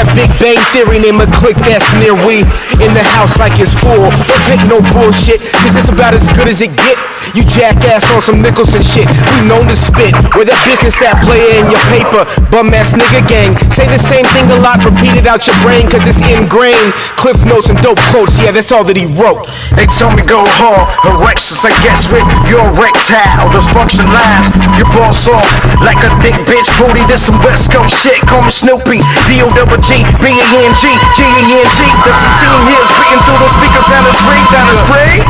that Big Bang Theory, name a clique that's near we. In the house like it's full, don't take no bullshit, cause it's about as good as it get. You jackass on some nickels and shit, we known to spit. Where that business at, player in your paper, bum ass nigga gang. Say the same thing a lot, repeat it out your brain, cause it's ingrained. Cliff notes and dope quotes, yeah, that's all that he wrote. They told me go hard, erections, I guess with your erectile dysfunction lines. Your balls off like a thick bitch booty. This some West Coast shit, call me Snoopy. D-O-double-G, B-A-N-G, G-A-N-G. There's a team here speaking through the speakers down the street.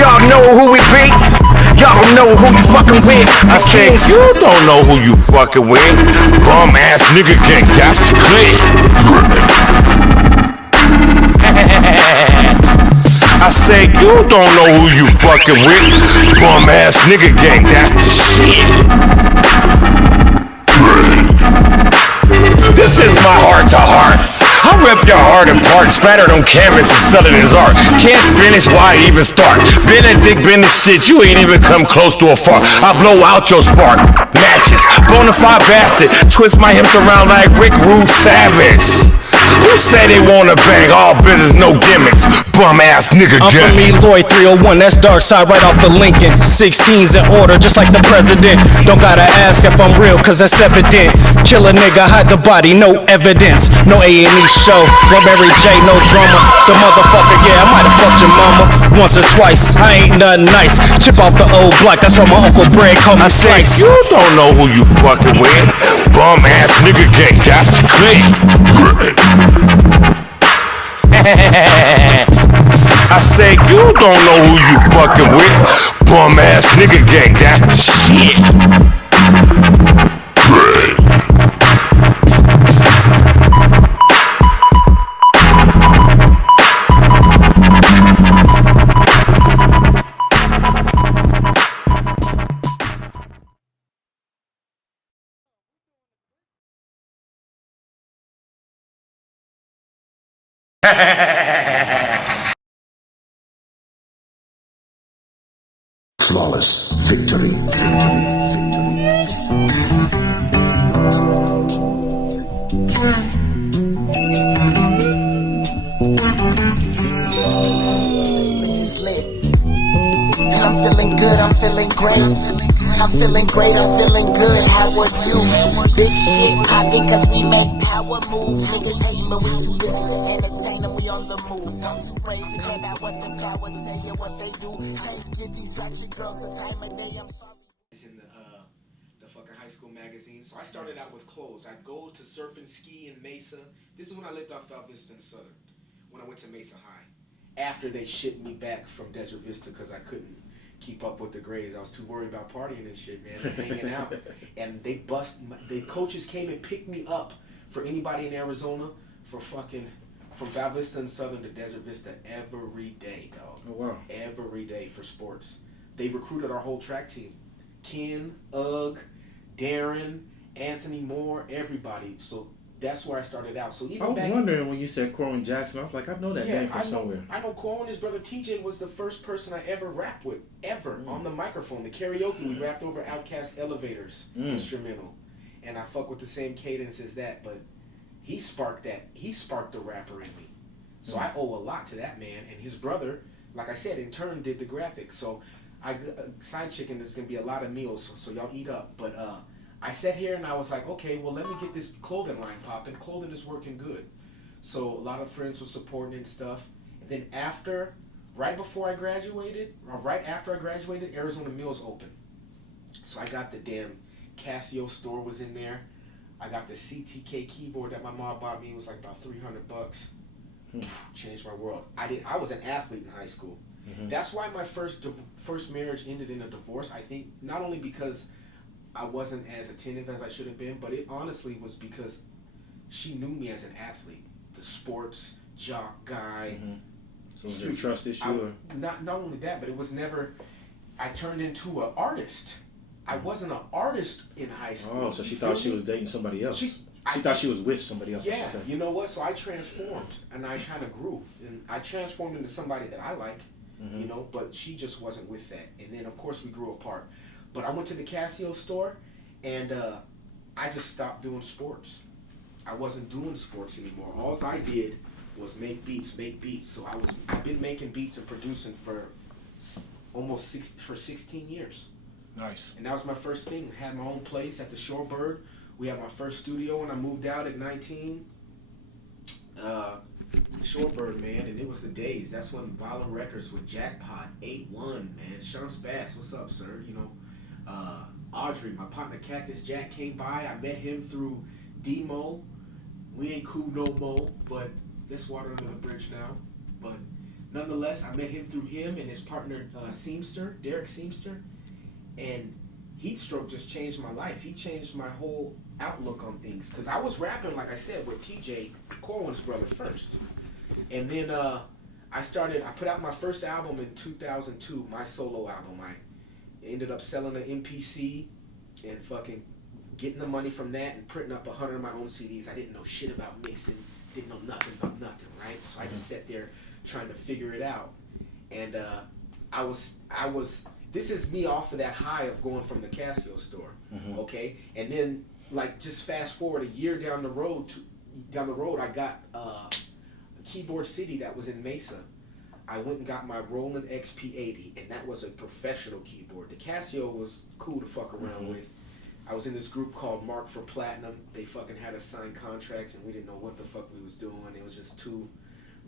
Y'all know who we be. Y'all don't know who you fucking with. I said, you don't know who you fucking with. Bum ass nigga gang, that's the clique. I said, you don't know who you fucking with. Bum ass nigga gang, that's the shit. This is my heart to heart. I rip your heart apart, splattered on canvas and selling his art. Can't finish, why even start? Been a dick, been the shit, you ain't even come close to a fart. I blow out your spark, matches, bonafide bastard. Twist my hips around like Rick Rude Savage. Who say they wanna bang? All business, no gimmicks. Bum ass nigga gang. I'm from Eloy 301, that's dark side right off the Lincoln. 16's in order, just like the president. Don't gotta ask if I'm real, cause that's evident. Kill a nigga, hide the body, no evidence. No A&E show, no Mary J, no drama. The motherfucker, yeah, I might have fucked your mama once or twice. I ain't nothing nice. Chip off the old block, that's why my Uncle Brad called me Slice. You don't know who you fucking with. Bum ass nigga gang, that's the clique. I say you don't know who you fucking with. Bum ass nigga gang, that's the shit. Flawless victory. It's lit. And I'm feeling good, I'm feeling great. I'm feeling great, I'm feeling good. How are you? Big shit poppin' cause we make power moves. Niggas hatin' but we too busy to entertain them. We on the move. I'm too brave to care about what them cowards say or what they do. Can't give these ratchet girls the time of day. I'm sorry. In the fucking high school magazine. So I started out with clothes. I'd go to surf and ski in Mesa. This is when I lived off Val Vista and Southern. When I went to Mesa High. After they shipped me back from Desert Vista because I couldn't keep up with the grades. I was too worried about partying and shit, man, and hanging out. And the coaches came and picked me up for anybody in Arizona for fucking from Val Vista and Southern to Desert Vista every day, dog. Oh, wow. Every day for sports. They recruited our whole track team. Ken, Ugg, Darren, Anthony Moore, everybody. So that's where I started out. So even I was back wondering when you said Corwin Jackson, I was like, I know that name from somewhere. I know Corwin. His brother TJ was the first person I ever rapped with, on the microphone. The karaoke, we rapped over Outkast Elevators instrumental. And I fuck with the same cadence as that, but he sparked the rapper in me. So I owe a lot to that man. And his brother, like I said, in turn did the graphics. So Side Chicken, there's going to be a lot of meals, so y'all eat up. But I sat here and I was like, okay, well, let me get this clothing line popping. Clothing is working good. So a lot of friends were supporting and stuff. And then right after I graduated, Arizona Mills opened. So I got the damn Casio store was in there. I got the CTK keyboard that my mom bought me. It was like about $300. Changed my world. I was an athlete in high school. That's why my first marriage ended in a divorce. I think not only because I wasn't as attentive as I should have been, but it honestly was because she knew me as an athlete, the sports jock guy. So was there a trust issue? Not only that, but it was never. I turned into an artist. I wasn't an artist in high school. Oh, so she thought she was dating somebody else. She thought she was with somebody else. Yeah, you know what? So I transformed, and I kind of grew, and I transformed into somebody that I like. You know, but she just wasn't with that. And then, of course, we grew apart. But I went to the Casio store, and I just stopped doing sports. I wasn't doing sports anymore. All I did was make beats. So I've been making beats and producing for almost 16 years. Nice. And that was my first thing. I had my own place at the Shorebird. We had my first studio when I moved out at 19. Shorebird, man, and it was the days. That's when Violent Records with Jackpot, 8-1, man. Sean Spass, what's up, sir? You know, Audrey, my partner Cactus Jack came by. I met him through Demo. We ain't cool no more, but there's water under the bridge now. But nonetheless, I met him through him and his partner Seamster, Derek Seamster. And Heatstroke just changed my life. He changed my whole outlook on things. Because I was rapping, like I said, with TJ, Corwin's brother, first. And then I put out my first album in 2002, my solo album. I ended up selling an MPC and fucking getting the money from that and printing up 100 of my own CDs. I didn't know shit about mixing, didn't know nothing about nothing, right? So I just sat there trying to figure it out. And this is me off of that high of going from the Casio store, okay? And then, like, just fast forward a year down the road, I got Keyboard City that was in Mesa. I went and got my Roland XP80, and that was a professional keyboard. The Casio was cool to fuck around with. I was in this group called Mark for Platinum. They fucking had us sign contracts, and we didn't know what the fuck we was doing. It was just two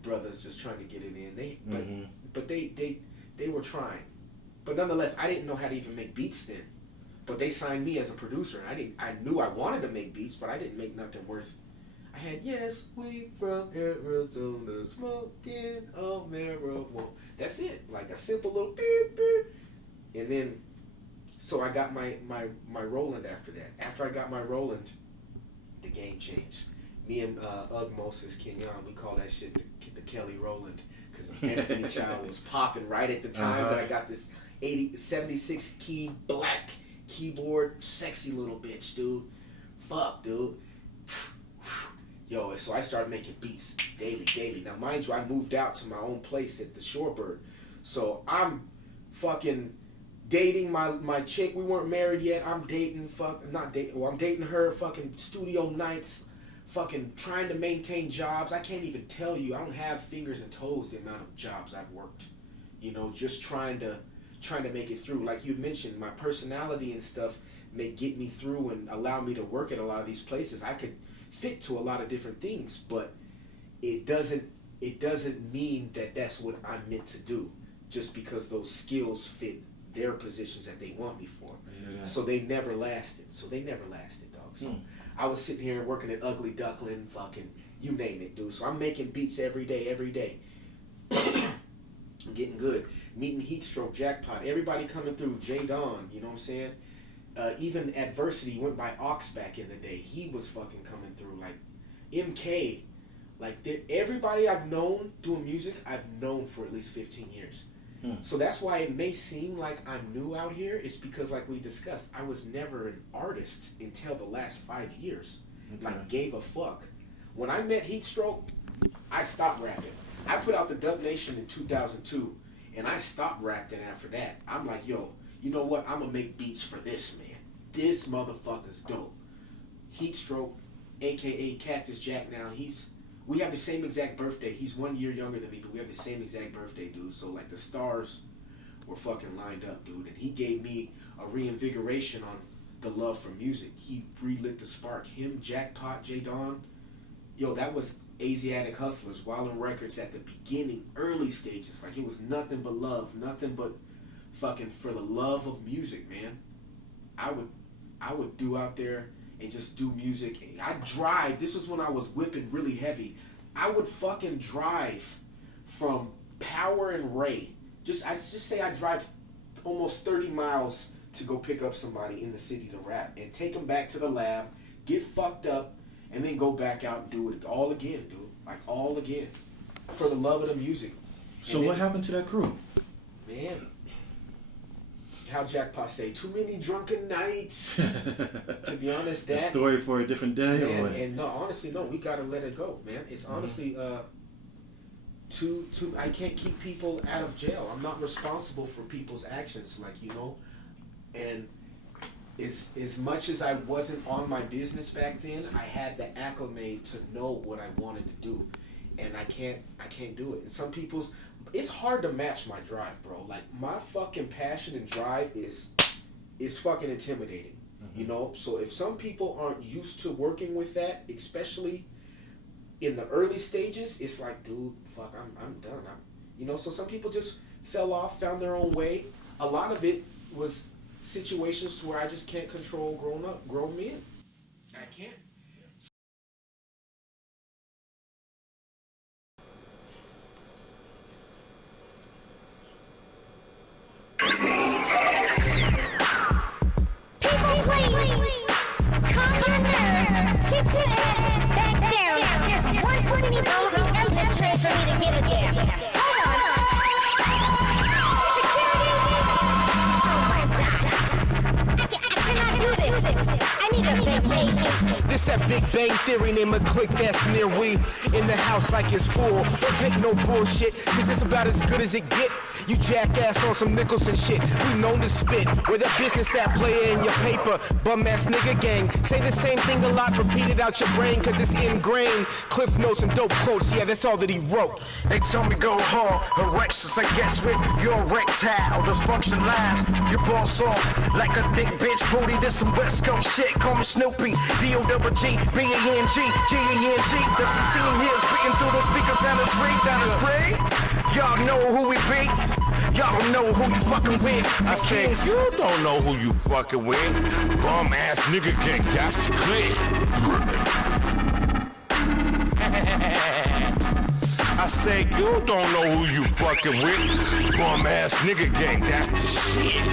brothers just trying to get it in. But they were trying. But nonetheless, I didn't know how to even make beats then. But they signed me as a producer. I knew I wanted to make beats, but I didn't make nothing worth. I had, yes, we from Arizona, smoking a marijuana. That's it. Like a simple little beep, beep. And then, so I got my Roland after that. After I got my Roland, the game changed. Me and Moses Kenyon, we call that shit the Kelly Roland. Because Destiny Child was popping right at the time that I got this 76 key black keyboard, sexy little bitch, dude. Fuck, dude. Yo, so I started making beats daily. Now, mind you, I moved out to my own place at the Shorebird. So I'm fucking dating my chick. We weren't married yet. I'm dating, I'm dating her, fucking studio nights, fucking trying to maintain jobs. I can't even tell you. I don't have fingers and toes the amount of jobs I've worked. You know, just trying to make it through. Like you mentioned, my personality and stuff may get me through and allow me to work at a lot of these places. I could fit to a lot of different things, but it doesn't mean that that's what I'm meant to do just because those skills fit their positions that they want me for. Yeah. So they never lasted. Dog. So I was sitting here working at Ugly Duckling, fucking you name it, dude. So I'm making beats every day. I'm getting good. Meeting Heatstroke, Jackpot, everybody coming through, J Don, you know what I'm saying? Even Adversity went by Ox back in the day. He was fucking coming through. Like MK, like everybody I've known doing music, I've known for at least 15 years. So that's why it may seem like I'm new out here. It's because, like we discussed, I was never an artist until the last 5 years. Like, gave a fuck. When I met Heatstroke, I stopped rapping. I put out the Dub Nation in 2002, and I stopped rapping after that. I'm like, yo, you know what? I'm gonna make beats for this man. This motherfucker's dope. Heatstroke, aka Cactus Jack. Now we have the same exact birthday. He's 1 year younger than me, but we have the same exact birthday, dude. So like the stars were fucking lined up, dude. And he gave me a reinvigoration on the love for music. He relit the spark. Him, Jackpot, J Don. Yo, that was Asiatic Hustlers, Wildin' Records at the beginning, early stages. Like it was nothing but love, nothing but fucking for the love of music, man. I would do out there and just do music. I'd drive. This was when I was whipping really heavy. I would fucking drive from Power and Ray. I just say I drive almost 30 miles to go pick up somebody in the city to rap and take them back to the lab, get fucked up, and then go back out and do it all again, dude. Like all again. For the love of the music. So what happened to that crew? Man. How Jackpot say, too many drunken nights. To be honest, that... A story for a different day? Man, and no, honestly, no, we gotta let it go, man. It's honestly, I can't keep people out of jail. I'm not responsible for people's actions, like, you know. And as much as I wasn't on my business back then, I had the acclimate to know what I wanted to do, and I can't do it. And some people's, it's hard to match my drive, bro. Like my fucking passion and drive is fucking intimidating, you know. So if some people aren't used to working with that, especially in the early stages, it's like, dude, fuck, I'm done. You know. So some people just fell off, found their own way. A lot of it was situations to where I just can't control grown men. I can't. People, please, calm your nerves. Sit your ass back down. There's one too many rolling evidence trays for me to get it there. Hold on. Security. Oh my God. I cannot do this. I need a vacation. This that Big Bang Theory, name a clique that's near. We in the house like it's full. Don't take no bullshit, cause it's about as good as it get. You jackass on some nickels and shit. We known to spit. Where the business at, player in your paper. Bum ass nigga gang. Say the same thing a lot, repeat it out your brain, cause it's ingrained. Cliff notes and dope quotes, yeah, that's all that he wrote. They tell me go hard, erections, I guess with your erectile dysfunction lines. Your boss off like a thick bitch booty. This some West Coast shit. Call me Snoopy, D-O-double-G, B-A-N-G, G-A-N-G. That's the team here speaking through the speakers down the street. Y'all know who we be. Y'all don't know who you fucking with. I said, you don't know who you fucking with. Bum ass nigga gang, that's the clique. I said, you don't know who you fucking with. Bum ass nigga gang, that's the shit.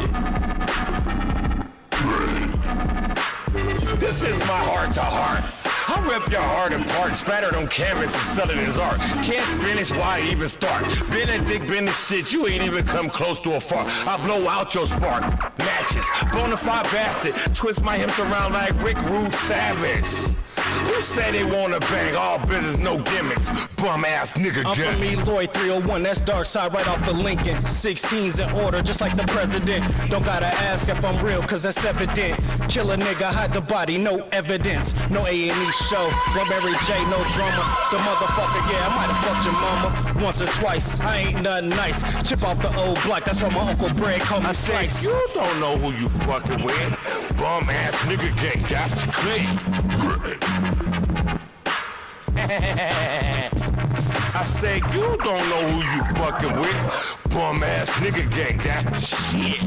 This is my heart to heart. I rip your heart apart, spattered on canvas and sell it as art. Can't finish, why even start? Been a dick, been the shit, you ain't even come close to a fart. I blow out your spark, matches, bonafide bastard. Twist my hips around like Rick Rude Savage. Who say they wanna bang? All business, no gimmicks. Bum ass nigga I'm gang. from Eloy 301, that's dark side right off the Lincoln. 16's in order, just like the president. Don't gotta ask if I'm real, cause that's evident. Kill a nigga, hide the body, no evidence. No A&E show, Blackberry J, no drama. The motherfucker, yeah, I might have fucked your mama once or twice. I ain't nothing nice. Chip off the old block, that's why my Uncle Brad called me I said, Slice. you don't know who you fucking with. Bum ass nigga gang, that's the clique. I said, you don't know who you fucking with. Bum ass nigga gang, that's the shit.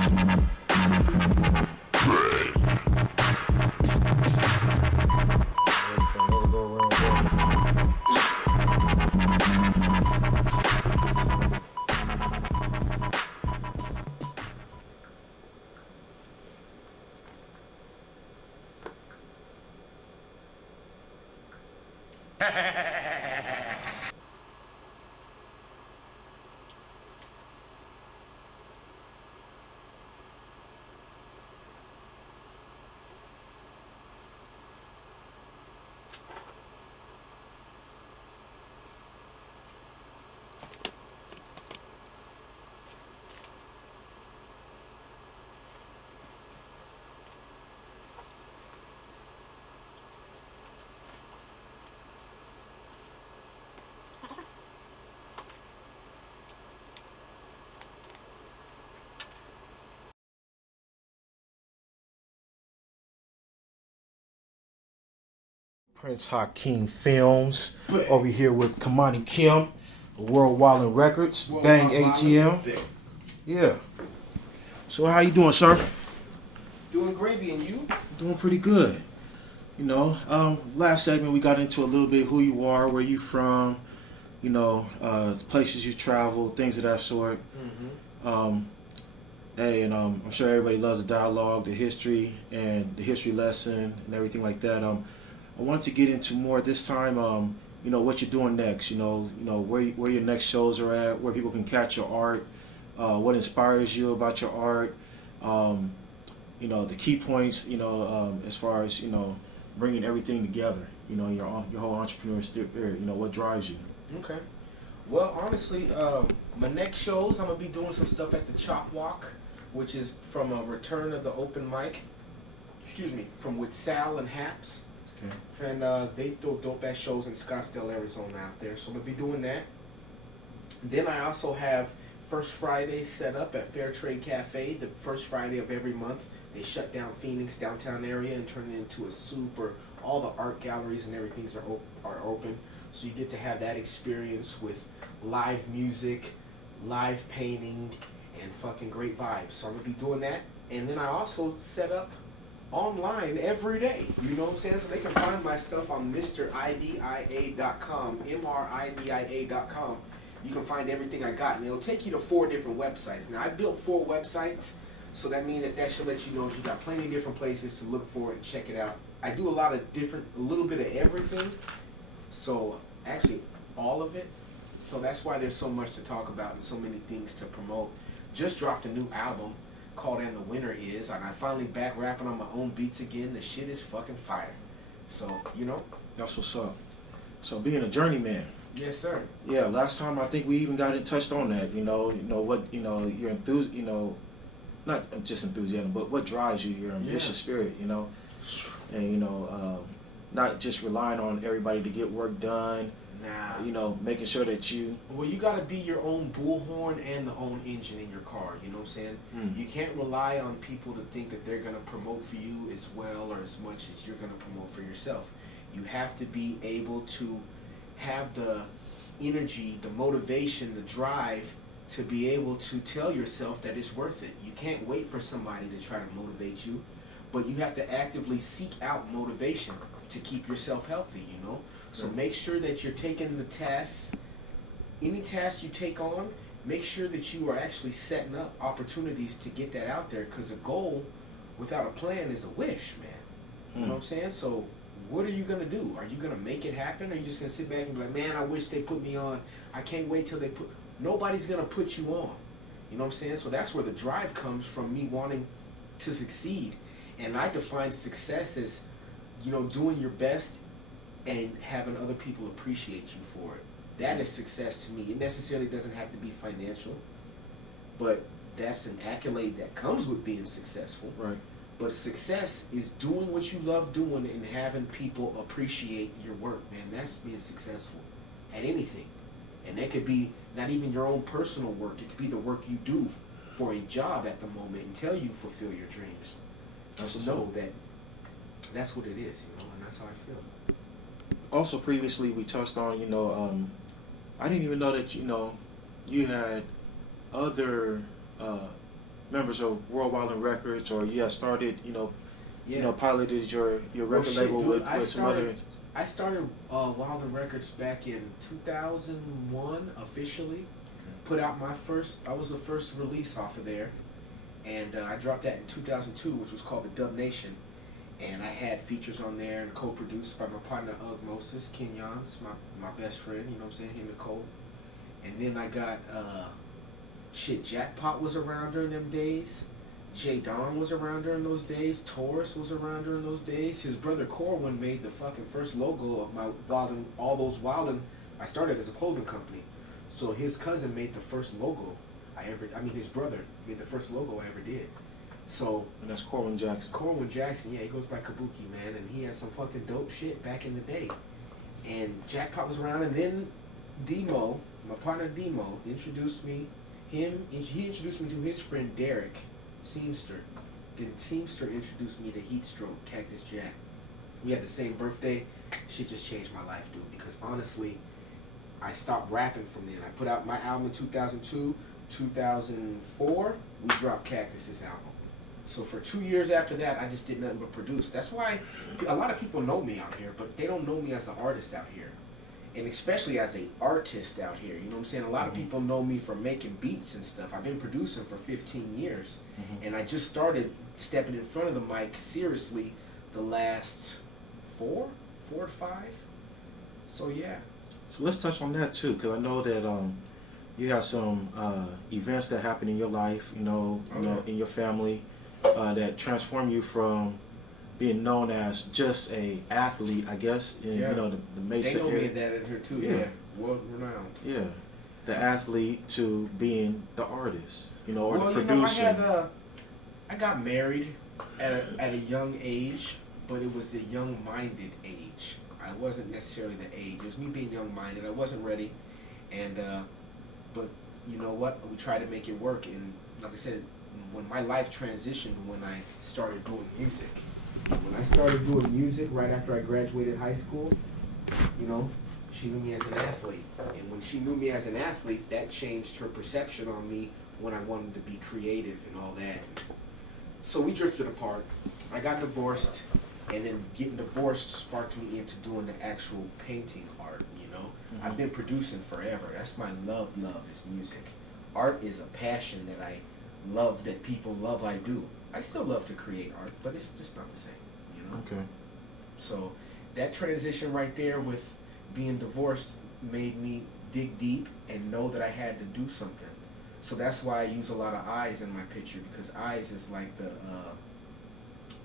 Prince Akeem Films over here with Kamoni KHEM, World Wildin' Records, Bang ATM. Yeah. So how you doing, sir? Doing gravy, and you? Doing pretty good. You know, last segment we got into a little bit who you are, where you from, you know, places you travel, things of that sort. Hey, and I'm sure everybody loves the dialogue, the history, and the history lesson, and everything like that. I wanted to get into more this time. You know what you're doing next. You know where your next shows are at, where people can catch your art, what inspires you about your art. You know the key points. You know as far as bringing everything together. You know your whole entrepreneur spirit. You know what drives you. Okay. Well, honestly, my next shows I'm gonna be doing some stuff at the Chop Walk, which is from a return of the open mic. excuse me, from with Sal and Haps. Okay. And they throw dope ass shows in Scottsdale, Arizona out there. So I'm going to be doing that. Then I also have First Friday set up at Fair Trade Cafe, the first Friday of every month. They shut down Phoenix downtown area and turn it into a super, all the art galleries and everything are open. So you get to have that experience with live music, live painting, and fucking great vibes. So I'm going to be doing that. And then I also set up online every day. You know what I'm saying? So they can find my stuff on MrIdia.com, MrIdia.com. You can find everything I got, and it'll take you to 4 different websites. Now, I built 4 websites, so that means that should let you know that you got plenty of different places to look for it and check it out. I do a lot of different, a little bit of everything, so actually all of it. So that's why there's so much to talk about and so many things to promote. Just dropped a new album called And the Winner Is, and I finally back rapping on my own beats again. The shit is fucking fire. So, you know. That's what's up. So being a journeyman. Yes, sir. Yeah, last time I think we even got in touched on that. Your not just enthusiasm, but what drives you, your ambitious spirit. And not just relying on everybody to get work done. Nah. Making sure that you. Well, you got to be your own bullhorn and the own engine in your car. You know what I'm saying? You can't rely on people to think that they're gonna promote for you as well or as much as you're gonna promote for yourself. You have to be able to have the energy, the motivation, the drive to be able to tell yourself that it's worth it. You can't wait for somebody to try to motivate you, but you have to actively seek out motivation to keep yourself healthy, So make sure that you're taking the tasks, any task you take on, make sure that you are actually setting up opportunities to get that out there, because a goal without a plan is a wish, man. You know what I'm saying? So what are you going to do? Are you going to make it happen? Or are you just going to sit back and be like, man, I wish they put me on. I can't wait till they put... Nobody's going to put you on. You know what I'm saying? So that's where the drive comes from, me wanting to succeed. And I define success as, doing your best and having other people appreciate you for it. That is success to me. It necessarily doesn't have to be financial, but that's an accolade that comes with being successful. Right. But success is doing what you love doing and having people appreciate your work, man. That's being successful at anything. And that could be not even your own personal work. It could be the work you do for a job at the moment until you fulfill your dreams. Just know that that's what it is, and that's how I feel. Also, previously we touched on, I didn't even know that, you had other members of World Wildin' Records, or you had started, piloted your record label with some other. I started Wildin' Records back in 2001 officially. Put out I was the first release off of there, and I dropped that in 2002, which was called the Dub Nation. And I had features on there and co-produced by my partner Ugg Moses, Kenyon's my best friend, you know what I'm saying, him and Cole. And then I got, Jackpot was around during them days. J Don was around during those days. Taurus was around during those days. His brother Corwin made the fucking first logo of my Wildin', all those Wildin'. I started as a clothing company. So his cousin made the first logo his brother made the first logo I ever did. So, and that's Corwin Jackson. Corwin Jackson, yeah, he goes by Kabuki, man, and he had some fucking dope shit back in the day. And Jackpot was around, and then Demo, my partner Demo, introduced me. He introduced me to his friend Derek Seamster. Then Seamster introduced me to Heatstroke, Cactus Jack. We had the same birthday. Shit just changed my life, dude, because honestly, I stopped rapping from then. I put out my album in 2002. 2004, we dropped Cactus's album. So for 2 years after that, I just did nothing but produce. That's why a lot of people know me out here, but they don't know me as an artist out here. And especially as an artist out here. You know what I'm saying? A lot of people know me for making beats and stuff. I've been producing for 15 years. And I just started stepping in front of the mic seriously the last 4 to 5. So yeah. So let's touch on that too, because I know that you have some events that happen in your life, in your family, that transform you from being known as just a athlete, I guess, in the Mesa They know area. me that in here too, yeah. World renowned. Yeah. The athlete to being the artist, or the producer. I got married at a young age, but it was a young-minded age. I wasn't necessarily the age. It was me being young-minded. I wasn't ready, and but you know what? We tried to make it work. And like I said, when my life transitioned, when I started doing music, right after I graduated high school, you know, she knew me as an athlete, and when she knew me as an athlete, that changed her perception on me when I wanted to be creative and all that. So we drifted apart. I got divorced, and then getting divorced sparked me into doing the actual painting art, you know. Mm-hmm. I've been producing forever. That's my love is music. Art is a passion that I love, that people love I do. I still love to create art, but it's just not the same, you know. Okay. So that transition right there with being divorced made me dig deep and know that I had to do something. So that's why I use a lot of eyes in my picture, because eyes is like the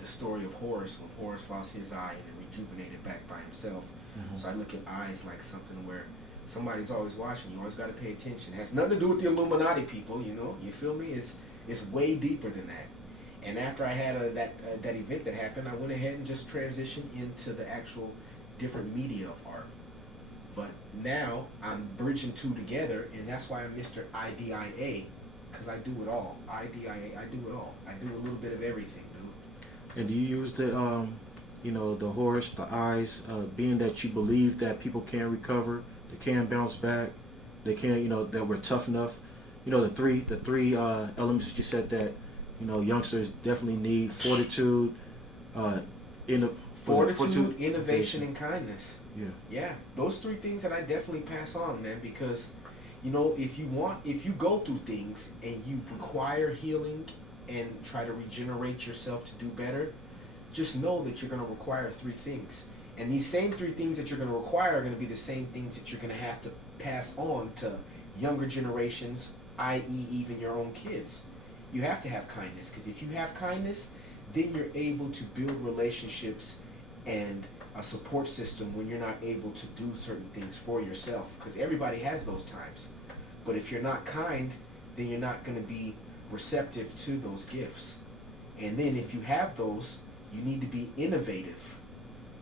story of Horus, when Horus lost his eye and then rejuvenated back by himself. Mm-hmm. So I look at eyes like something where somebody's always watching. You always got to pay attention. It has nothing to do with the Illuminati people, you know. You feel me? It's way deeper than that. And after I had that event that happened, I went ahead and just transitioned into the actual different media of art. But now I'm bridging two together, and that's why I'm Mr. IDIA, because I do it all. IDIA, I do it all. I do a little bit of everything, dude. And do you use the, you know, the Horus, the eyes, being that you believe that people can recover, they can bounce back, they can, you know, that we're tough enough. You know, the three elements that you said that, you know, youngsters definitely need: fortitude, fortitude, innovation, and kindness. Yeah. Yeah, those three things that I definitely pass on, man, because, you know, if you go through things and you require healing and try to regenerate yourself to do better, just know that you're going to require three things. And these same three things that you're going to require are going to be the same things that you're going to have to pass on to younger generations, i.e. even your own kids. You have to have kindness, because if you have kindness, then you're able to build relationships and a support system when you're not able to do certain things for yourself, because everybody has those times. But if you're not kind, then you're not going to be receptive to those gifts. And then if you have those, you need to be innovative,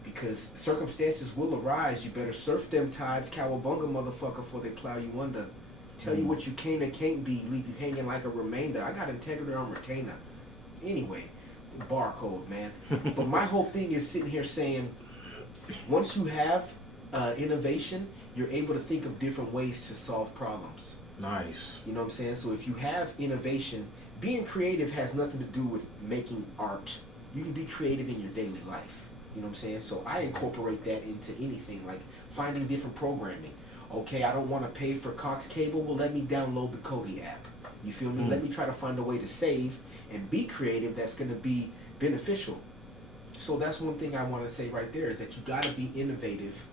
because circumstances will arise. You better surf them tides, cowabunga, motherfucker, before they plow you under. Tell you what you can or can't be, leave you hanging like a remainder. I got integrity on retainer. Anyway, barcode, man. But my whole thing is sitting here saying, once you have innovation, you're able to think of different ways to solve problems. Nice. You know what I'm saying? So if you have innovation, being creative has nothing to do with making art. You can be creative in your daily life. You know what I'm saying? So I incorporate that into anything, like finding different programming. Okay, I don't want to pay for Cox Cable. Well, let me download the Kodi app. You feel me? Let me try to find a way to save and be creative that's going to be beneficial. So that's one thing I want to say right there, is that you got to be innovative.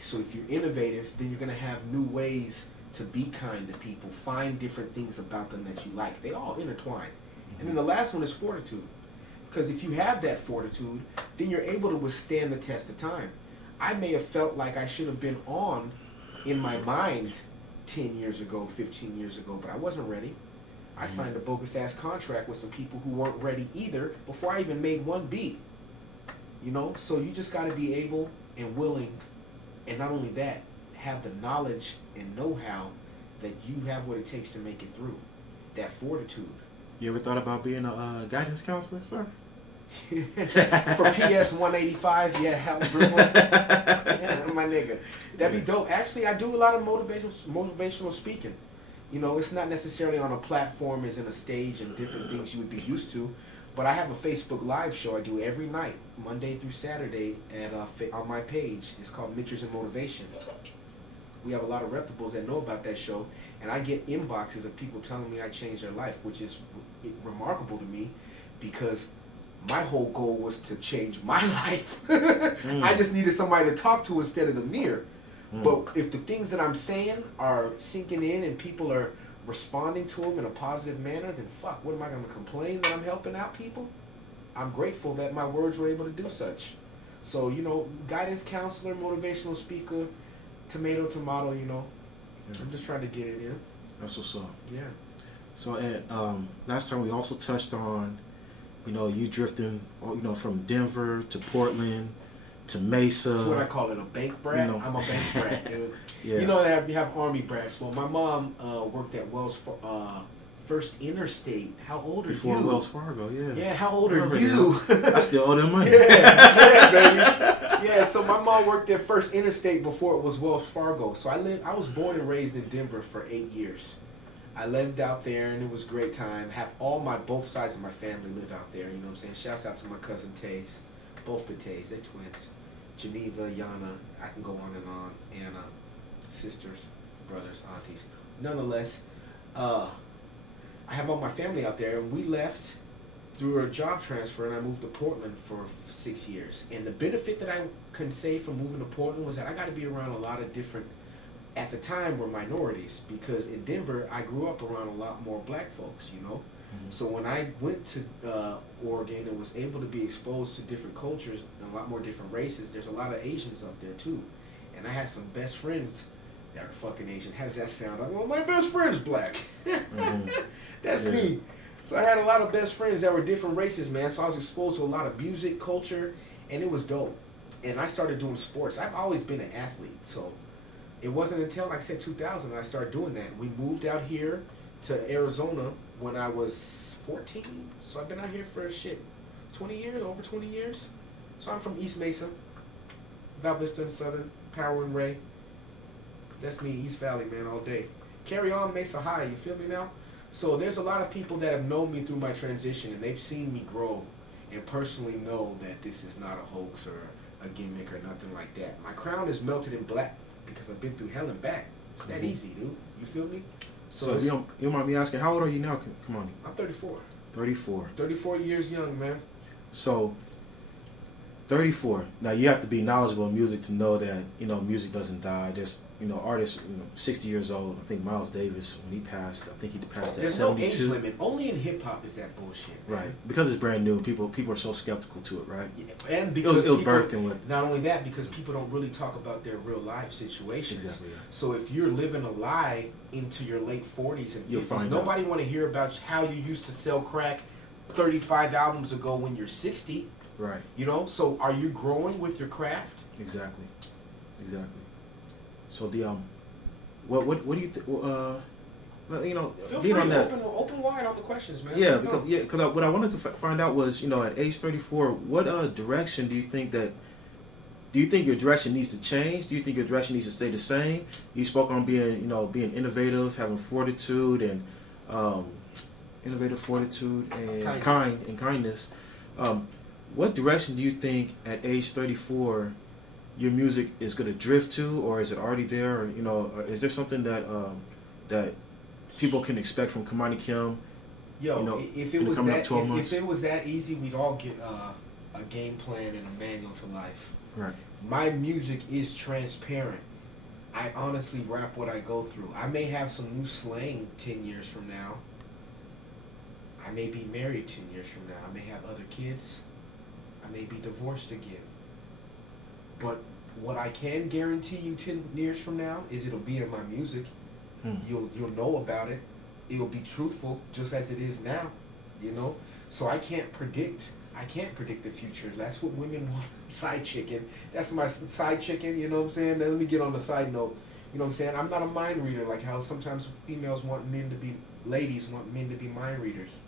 So if you're innovative, then you're going to have new ways to be kind to people. Find different things about them that you like. They all intertwine. And then the last one is fortitude. Because if you have that fortitude, then you're able to withstand the test of time. I may have felt like I should have been on in my mind 10 years ago, 15 years ago, but I wasn't ready. I signed a bogus-ass contract with some people who weren't ready either before I even made one beat. You know? So you just got to be able and willing, and not only that, have the knowledge and know-how that you have what it takes to make it through. That fortitude. You ever thought about being a guidance counselor, sir? For PS 185, yeah, hell, yeah, my nigga. That'd be dope. Actually, I do a lot of motivational speaking. You know, it's not necessarily on a platform as in a stage and different things you would be used to, but I have a Facebook Live show I do every night, Monday through Saturday, at on my page. It's called Mitchers and Motivation. We have a lot of reputables that know about that show, and I get inboxes of people telling me I changed their life, which is remarkable to me, because my whole goal was to change my life. I just needed somebody to talk to instead of the mirror. But if the things that I'm saying are sinking in and people are responding to them in a positive manner, then fuck, what am I going to complain that I'm helping out people? I'm grateful that my words were able to do such. So, you know, guidance counselor, motivational speaker, tomato, you know. Yeah. I'm just trying to get it in. That's what's up. Yeah. So, last time we also touched on, you know, you drifting, you know, from Denver to Portland to Mesa. What I call it, a bank brat? You know. I'm a bank brat, dude. Yeah. You know, you have Army brats. Well, my mom worked at First Interstate. How old are Before you? Wells Fargo, yeah. Yeah, how old are Remember you? I still owe them money. Yeah, baby. Yeah, so my mom worked at First Interstate before it was Wells Fargo. So I was born and raised in Denver for 8 years. I lived out there and it was a great time. Both sides of my family live out there, you know what I'm saying? Shouts out to my cousin Tays. Both the Tays, they're twins. Geneva, Yana, I can go on and on. Anna, sisters, brothers, aunties. Nonetheless, I have all my family out there, and we left through a job transfer, and I moved to Portland for 6 years. And the benefit that I can say from moving to Portland was that I got to be around a lot of different, at the time, were minorities, because in Denver, I grew up around a lot more black folks, you know? So when I went to Oregon and was able to be exposed to different cultures and a lot more different races, there's a lot of Asians up there too. And I had some best friends that are fucking Asian. How does that sound? Like, well, my best friend's black. That's me. So I had a lot of best friends that were different races, man. So I was exposed to a lot of music, culture, and it was dope. And I started doing sports. I've always been an athlete. So it wasn't until, like I said, 2000 that I started doing that. We moved out here to Arizona when I was 14. So I've been out here for 20 years, over 20 years. So I'm from East Mesa, Val Vista, Southern, Power and Ray. That's me, East Valley, man, all day. Carry on, Mesa High, you feel me now? So there's a lot of people that have known me through my transition, and they've seen me grow and personally know that this is not a hoax or a gimmick or nothing like that. My crown is melted in black because I've been through hell and back. It's that easy, dude. You feel me? So you don't mind me asking, how old are you now, Kamoni? I'm 34. 34. 34 years young, man. So, 34. Now, you have to be knowledgeable in music to know that, you know, music doesn't die. There's, you know, artists, 60 years old. I think Miles Davis, when he passed, I think he passed at There's 72. no age limit. Only in hip-hop is that bullshit, man. Right. Because it's brand new. People are so skeptical to it, right? Yeah. And because it was birthed in what? Not only that, because people don't really talk about their real life situations. Exactly. Yeah. So if you're living a lie into your late 40s and 50s, nobody want to hear about how you used to sell crack 35 albums ago when you're 60. Right. You know? So are you growing with your craft? Exactly. So the what do you think? You know, Feel being free, on that. open wide on the questions, man. Yeah, because what I wanted to find out was, you know, at age 34, what direction do you think that? Do you think your direction needs to change? Do you think your direction needs to stay the same? You spoke on being innovative, having fortitude and kindness. What direction do you think at age 34 your music is going to drift to, or is it already there? Or, you know, is there something that that people can expect from Kamoni KHEM? Yo, you know, if it was that easy, we'd all get a game plan and a manual to life. Right. My music is transparent. I honestly rap what I go through. I may have some new slang 10 years from now. I may be married 10 years from now. I may have other kids. I may be divorced again. But what I can guarantee you 10 years from now is it'll be in my music. You'll know about it. It'll be truthful just as it is now, you know? So I can't predict the future. That's what women want. Side chicken. That's my side chicken, you know what I'm saying? Now, let me get on the side note. You know what I'm saying? I'm not a mind reader like how sometimes ladies want men to be mind readers.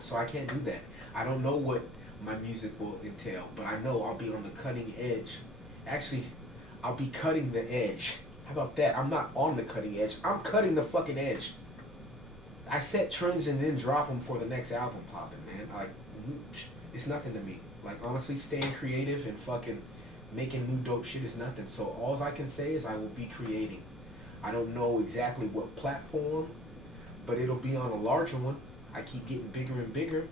So I can't do that. I don't know what my music will entail, but I know I'll be on the cutting edge. Actually, I'll be cutting the edge. How about that? I'm not on the cutting edge. I'm cutting the fucking edge. I set trends and then drop them for the next album popping, man. Like, it's nothing to me. Like, honestly, staying creative and fucking making new dope shit is nothing. So all I can say is I will be creating. I don't know exactly what platform, but it'll be on a larger one. I keep getting bigger and bigger,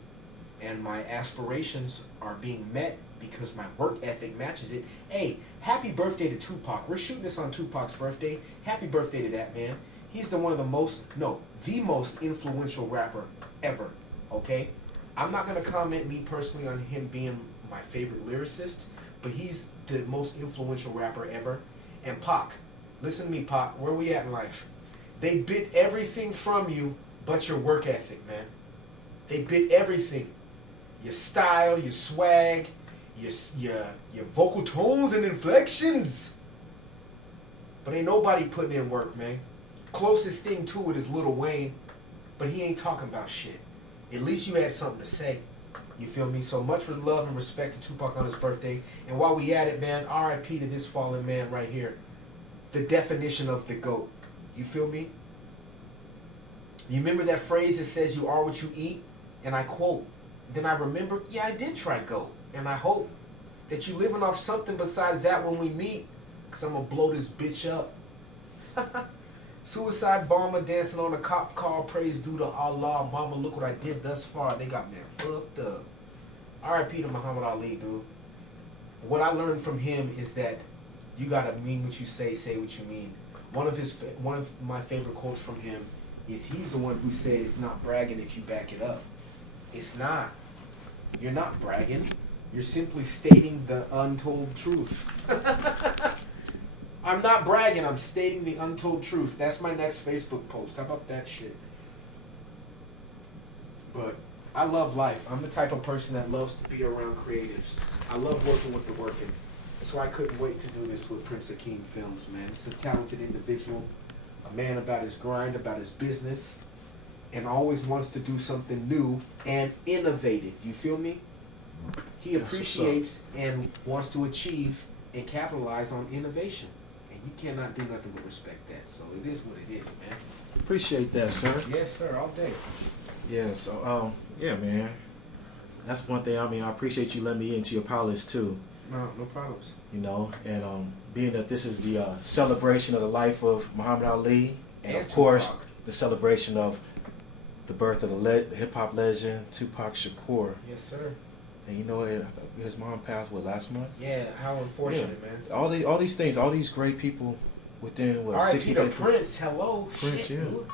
and my aspirations are being met because my work ethic matches it. Hey, happy birthday to Tupac. We're shooting this on Tupac's birthday. Happy birthday to that man. He's the most influential rapper ever, okay? I'm not going to comment, me personally, on him being my favorite lyricist, but he's the most influential rapper ever. And Pac, listen to me, Pac, where we at in life? They bit everything from you but your work ethic, man. They bit everything. your style, your swag, your vocal tones and inflections. But ain't nobody putting in work, man. Closest thing to it is Lil Wayne, but he ain't talking about shit. At least you had something to say. You feel me? So much for love and respect to Tupac on his birthday. And while we at it, man, R.I.P. to this fallen man right here. The definition of the GOAT. You feel me? You remember that phrase that says you are what you eat? And I quote, then I remember, yeah, I did try GOAT. And I hope that you living off something besides that when we meet. Because I'm going to blow this bitch up. Suicide bomber dancing on a cop car. Praise due to Allah. Mama, look what I did thus far. They got me hooked up. R.I.P. to Muhammad Ali, dude. What I learned from him is that you got to mean what you say what you mean. One of my favorite quotes from him is he's the one who said it's not bragging if you back it up. It's not. You're not bragging. You're simply stating the untold truth. I'm not bragging. I'm stating the untold truth. That's my next Facebook post. How about that shit? But I love life. I'm the type of person that loves to be around creatives. I love working with the working. So I couldn't wait to do this with Prince Akeem Films, man. It's a talented individual, a man about his grind, about his business, and always wants to do something new and innovative. You feel me? He appreciates and wants to achieve and capitalize on innovation. And you cannot do nothing but respect that. So it is what it is, man. Appreciate that, sir. Yes, sir. All day. Yeah, so, yeah, man. That's one thing. I mean, I appreciate you letting me into your palace, too. No problems. You know, and being that this is the celebration of the life of Muhammad Ali, and of course, Tupac. the celebration of the birth of the hip-hop legend, Tupac Shakur. Yes, sir. And you know, his mom passed, last month? Yeah, how unfortunate, man. All these things, all these great people within, All right, 60 Peter days. Prince, hello. Prince, shit, yeah. dude.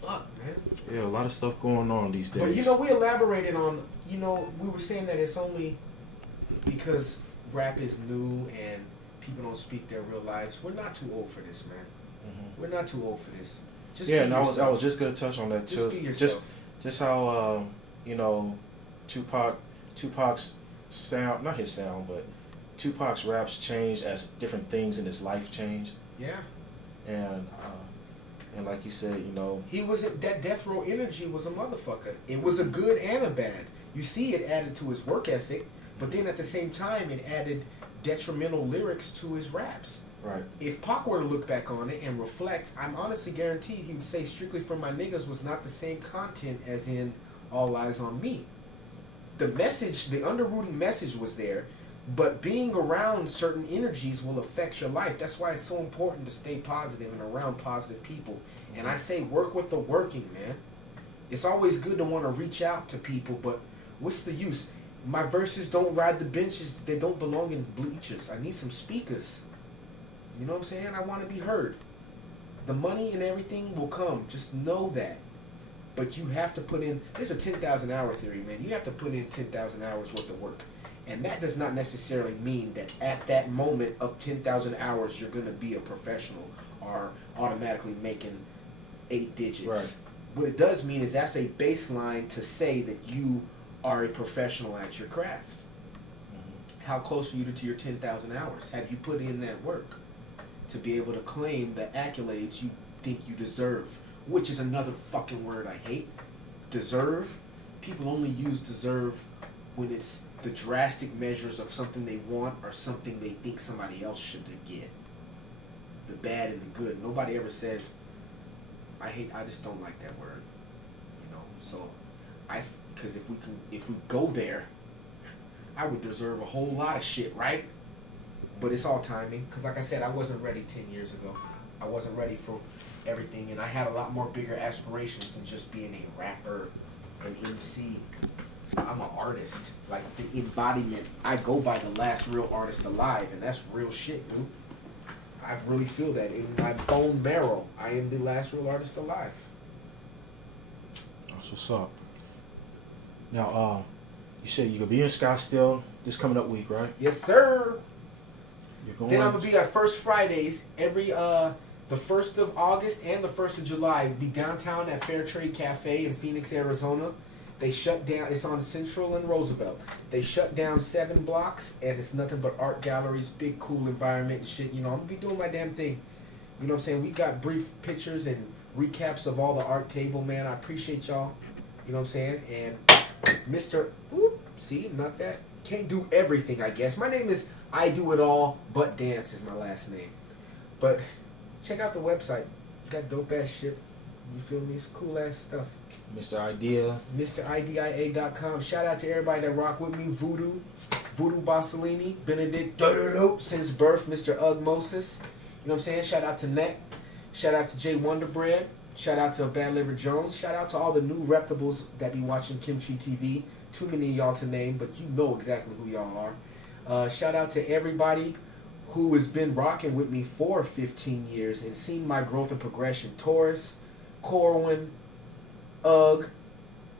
Fuck, man. Yeah, a lot of stuff going on these days. But, you know, we elaborated on, we were saying that it's only because rap is new and people don't speak their real lives. We're not too old for this, man. Mm-hmm. We're not too old for this. Just yeah, and I was just gonna touch on that. Just be yourself. Just how Tupac's sound, not his sound, but Tupac's raps changed as different things in his life changed. Yeah. And like you said, he was that death row energy was a motherfucker. It was a good and a bad. You see, it added to his work ethic, but then at the same time, it added detrimental lyrics to his raps. Right. If Pac were to look back on it and reflect, I'm honestly guaranteed he would say Strictly for My Niggas was not the same content as in All Eyes on Me. The message, the underrooting message was there, but being around certain energies will affect your life. That's why it's so important to stay positive and around positive people. And I say work with the working, man. It's always good to want to reach out to people, but what's the use? My verses don't ride the benches. They don't belong in bleachers. I need some speakers. You know what I'm saying? I want to be heard. The money and everything will come. Just know that. But you have to put in, there's a 10,000 hour theory, man. You have to put in 10,000 hours worth of work. And that does not necessarily mean that at that moment of 10,000 hours, you're going to be a professional or automatically making 8 digits. Right. What it does mean is that's a baseline to say that you are a professional at your craft. Mm-hmm. How close are you to your 10,000 hours? Have you put in that work to be able to claim the accolades you think you deserve? Which is another fucking word I hate. Deserve. People only use deserve when it's the drastic measures of something they want or something they think somebody else should get. The bad and the good. Nobody ever says, I just don't like that word. So because if we go there, I would deserve a whole lot of shit, right? But it's all timing. Because like I said, I wasn't ready 10 years ago. I wasn't ready for everything, and I had a lot more bigger aspirations than just being a rapper, an MC. I'm an artist. Like the embodiment. I go by the last real artist alive, and that's real shit, dude. I really feel that in my bone marrow. I am the last real artist alive. That's what's up. Now, you said you're gonna be in Scottsdale this coming up week, right? Yes, sir. You're going. Then I'm gonna be at First Fridays every the 1st of August and the 1st of July. We'll be downtown at Fair Trade Cafe in Phoenix, Arizona. They shut down. It's on Central and Roosevelt. They shut down 7 blocks, and it's nothing but art galleries, big cool environment and shit. You know, I'm gonna be doing my damn thing. You know what I'm saying? We got brief pictures and recaps of all the art table, man. I appreciate y'all. You know what I'm saying? And Mr. Oop, see, not that. Can't do everything, I guess. My name is I Do It All, but Dance is my last name. But check out the website. Got dope ass shit. You feel me? It's cool ass stuff. Mr. Idea. MrIdia.com. Shout out to everybody that rock with me. Voodoo Bassolini, Benedict, since birth, Mr. Ugmosis. You know what I'm saying? Shout out to Neck. Shout out to Jay Wonderbread. Shout out to Bad Liver Jones. Shout out to all the new reputables that be watching Kimchi TV. Too many of y'all to name, but you know exactly who y'all are. Shout out to everybody who has been rocking with me for 15 years and seen my growth and progression. Taurus, Corwin, Ugg,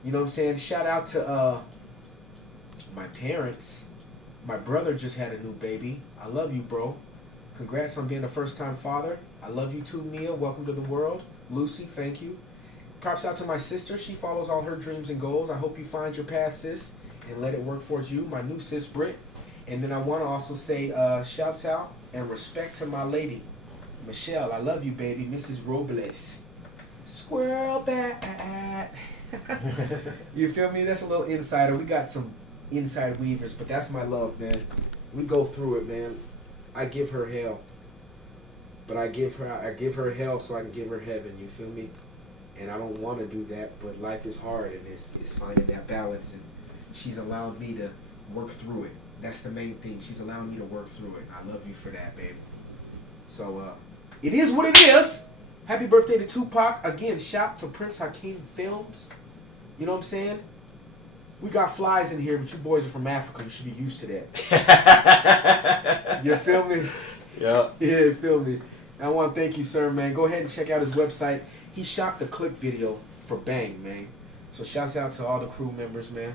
you know what I'm saying? Shout out to my parents. My brother just had a new baby. I love you, bro. Congrats on being a first-time father. I love you too, Mia. Welcome to the world. Lucy, thank you. Props out to my sister. She follows all her dreams and goals. I hope you find your path, sis, and let it work for you. My new sis, Britt. And then I want to also say shouts out and respect to my lady, Michelle. I love you, baby. Mrs. Robles. Squirrel bat. You feel me? That's a little insider. We got some inside weavers, but that's my love, man. We go through it, man. I give her hell, but I give her hell so I can give her heaven. You feel me? And I don't want to do that, but life is hard, and it's finding that balance. And she's allowed me to work through it. That's the main thing. She's allowing me to work through it. I love you for that, babe. So it is what it is. Happy birthday to Tupac. Again, shout to Prince Akeem Films. You know what I'm saying? We got flies in here, but you boys are from Africa. You should be used to that. You feel me? Yeah. Yeah, you feel me? I want to thank you, sir, man. Go ahead and check out his website. He shot the click video for Bang, man. So shouts out to all the crew members, man.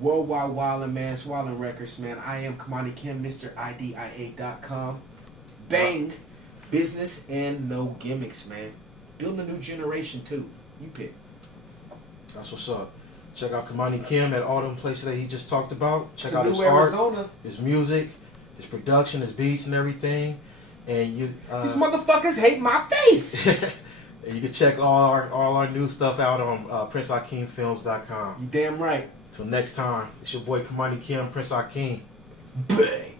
Worldwide Wildin', man. Swallin' Records, man. I am Kamoni KHEM, MrIdia.com. Bang. Business and no gimmicks, man. Building a new generation, too. You pick. That's what's up. Check out Kamoni KHEM at all them places that he just talked about. Check To out New his Arizona. art, his music, his production, his beats and everything. And you These motherfuckers hate my face. you can check all our new stuff out on PrinceAkeemFilms.com. You damn right. Till next time, it's your boy Kamoni KHEM, Prince Akeem. Bang.